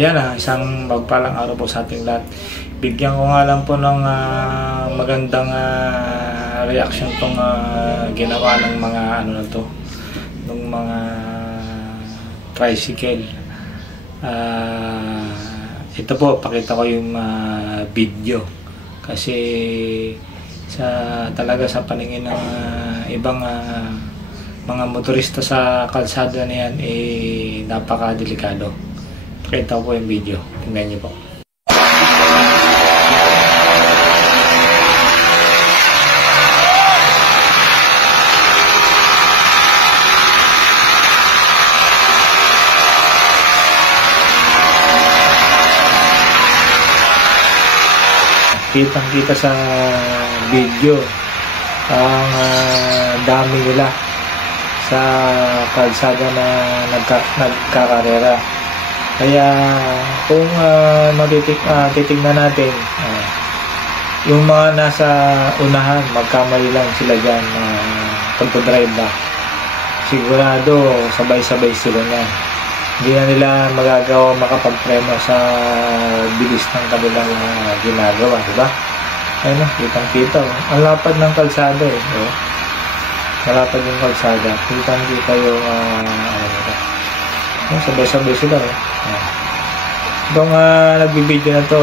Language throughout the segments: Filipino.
Yan isang magpalang araw po sa ating lahat. Bigyan ko nga lang po ng magandang reaction tong ginawa ng mga ano na to, ng mga tricycle. Ito po, pakita ko yung video kasi talaga sa paningin ng ibang mga motorista sa kalsada na yan napaka-delikado. Pakita ko po yung video, tingnan niyo po. Kitang-kita sa video ang dami nila sa kalsada na nagkakarera. Kaya kung titignan natin, yung mga nasa unahan, magkamali lang sila dyan pagdadrive back. Sigurado sabay-sabay sila niyan. Hindi na nila magagawa makapagpreno sa bilis ng kanilang ginagawa, diba? Ayun, kitang-kita. Ang lapad ng kalsada malapad yung kalsada. Kitang-kita yung sabay-sabay sila. Itong nagbibideo na to,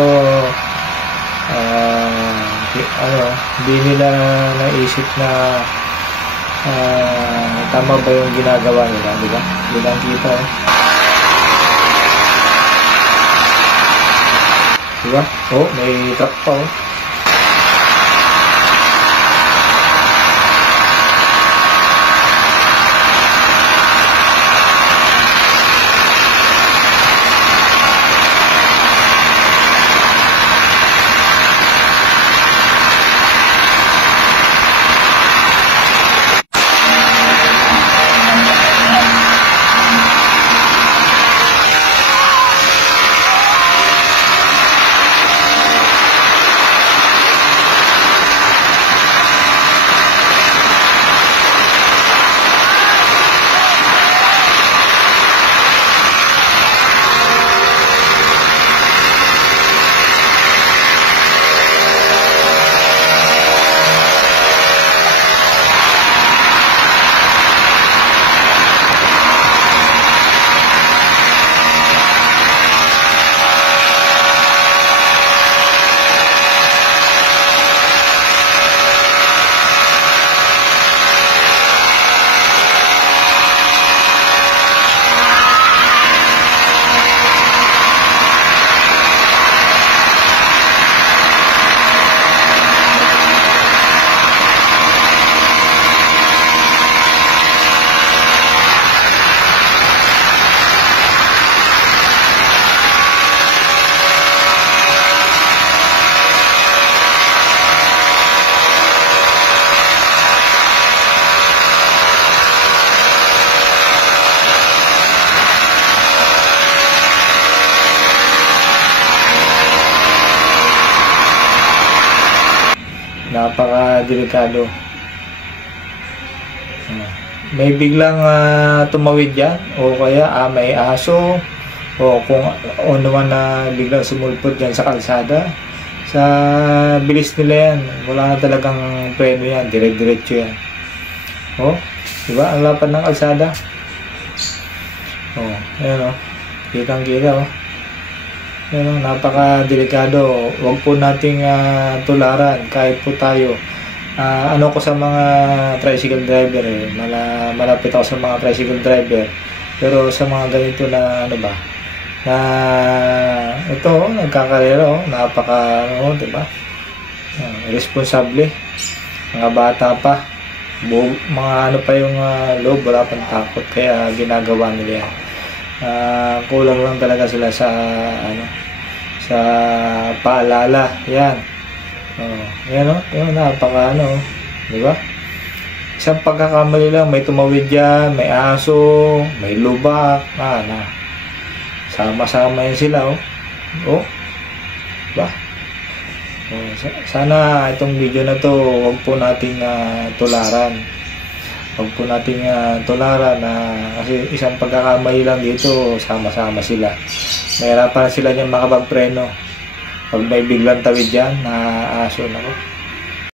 hindi nila naisip na tama ba yung ginagawa nila, diba? Kitang-kita. Diba? May truck pa napaka-delikado. May biglang tumawid yan, o kaya may aso, o kung ano man na biglang sumulpot dyan sa kalsada. Sa bilis nila yan, wala na talagang preno yan, dire-diretso yan. Diba? Ang lapad ng kalsada. Ayan kitang-kita napaka-delikado. Huwag po nating tularan kahit po tayo. Ano ko sa mga tricycle driver malapit ako sa mga tricycle driver. Pero sa mga ganito na na ito nagkakarera diba? Responsable. Mga bata pa. Mga pa yung loob, wala pang takot, kaya ginagawa nila yan. Kulang lang talaga sila sa sa paalala. Yan. Napaka diba? Isang pagkakamali lang, may tumawid yan, may aso, may lubak, sama-sama yan sila. Diba? Sana itong video na to huwag po nating tularan. Huwag po nating tularan kasi isang pagkakamali lang dito, sama-sama sila. Mahirapan sila niyan makapagpreno. Pag may biglang tawid dyan, na aso, nako.